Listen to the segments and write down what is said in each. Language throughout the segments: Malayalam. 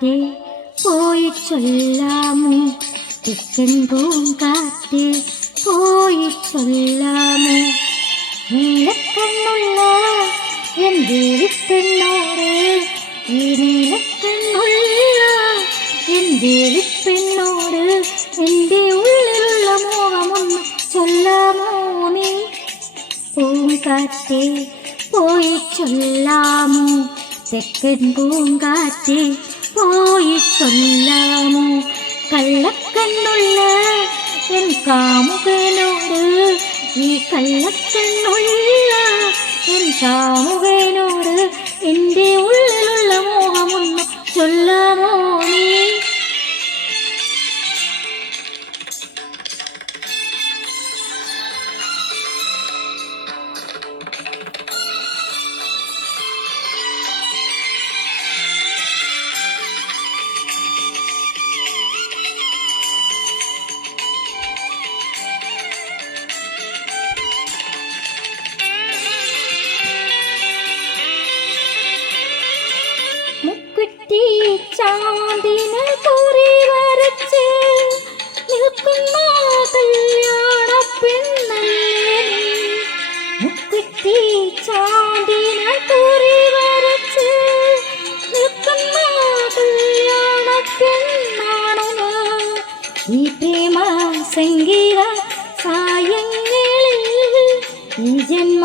പൂങ്കാറ്റേ പോയി ചൊല്ലാമോ, തെക്കൻ പൂങ്കാറ്റേ പോയി ചൊല്ലാമോ. നീലക്കണ്ണുള്ള എൻ്റെ വിപ്പെണ്ണോട്, ഈ നീലക്കണ്ണുള്ള എൻ്റെ വിപ്പെണ്ണോട് എൻ്റെ ഉള്ളിലുള്ള മോഹമൊന്ന് ചൊല്ലാമോ നീ. പൂങ്കാറ്റേ പോയി ചൊല്ലാമോ, തെക്കൻ പൂങ്കാറ്റേ പോയി ചൊല്ലാമോ. കള്ളക്കണ്ണുള്ള എൻ കാമുകനോട്, ഈ കള്ളക്കണ്ണുള്ള എൻ കാമുകനോട് എൻ്റെ ഉള്ളിലുള്ള മോഹമൊന്ന് ചൊല്ലാമോ നീ. മുക്കുറ്റി ചാന്ദിന് കുറി വരച്ച് നിൽക്കുന്ന കല്യാണ പെണ്ണല്ലേ നീ. മുക്കുറ്റി ചാന്ദിന് കുറി വരച്ച് നിൽക്കുന്ന കല്യാണ പെണ്ണാണോ. ഈ പ്രേമ സംഗീത സായങ്ങളിൽ, ഈ ജന്മ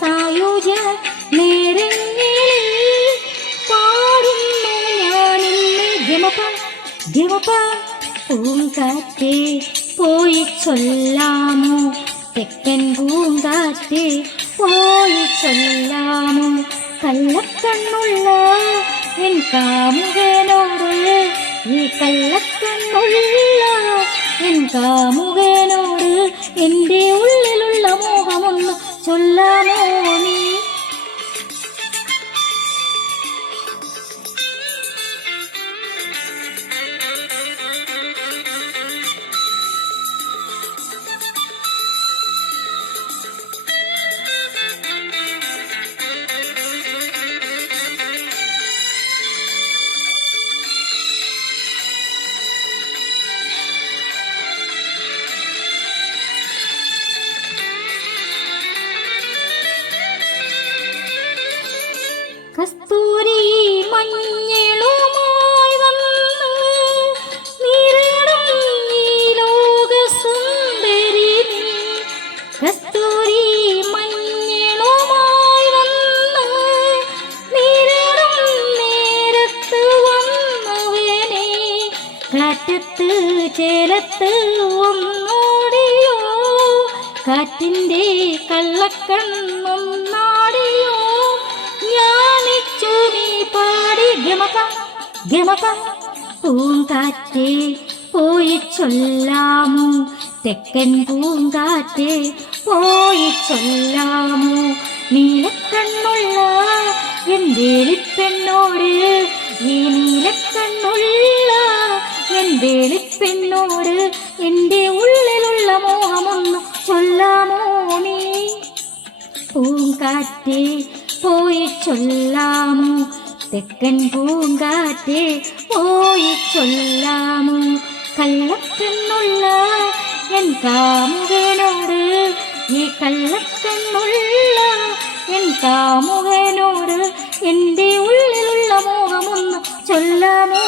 സായുജ നേരങ്ങളിൽ പാടുന്നു ഞാനിന്ന് ഗമപ ഗമപ. പൂങ്കാറ്റേ പോയി ചൊല്ലാമോ, തെക്കൻ പൂങ്കാറ്റേ പോയി ചൊല്ലാമോ. കള്ളക്കണ്ണുള്ള എൻ കാമുകനോട്, ഈ കള്ളക്കണ്ണുള്ള എൻ കാമുകനോട് എൻ്റെ ഉള്ളിലുള്ള മോഹമൊന്ന് ചൊല്ലാമോ നീ. കസ്തൂരി മഞ്ഞളുമായി വന്ന് നീരാടും ഈ ലോക സുന്ദരി നീ. കസ്തൂരി മഞ്ഞളുമായി വന്ന് നീരാടും നേരത്ത് വന്നവനെ, കാറ്റത്ത് ചേലത്ത് ഒന്നോടിയോ, കാറ്റിൻ്റെ കള്ളക്കണ്ണൊന്നാടിയോ. പാടി ഗമപ ഗമപ. പൂങ്കാറ്റേ പോയി ചൊല്ലാമോ, തെക്കൻ പൂങ്കാറ്റേ പോയി ചൊല്ലാമോ. നീലക്കണ്ണുള്ള എൻ്റെ വിപ്പെണ്ണോട്, ഈ നീലക്കണ്ണുള്ള എൻ്റെ വിപ്പെണ്ണോട് എൻ്റെ ഉള്ളിലുള്ള മോഹമൊന്ന് ചൊല്ലാമോ നീ. പൂങ്കാറ്റേ പോയി ചൊല്ലാമോ, തെക്കൻ പൂങ്കാറ്റേ പോയി ചൊല്ലാമോ. കള്ളക്കണ്ണുള്ള എൻ കാമുകനോട്, ഈ കള്ളക്കണ്ണുള്ള എൻ കാമുകനോട് എൻ്റെ ഉള്ളിലുള്ള മോഹമൊന്ന് ചൊല്ലാമോ.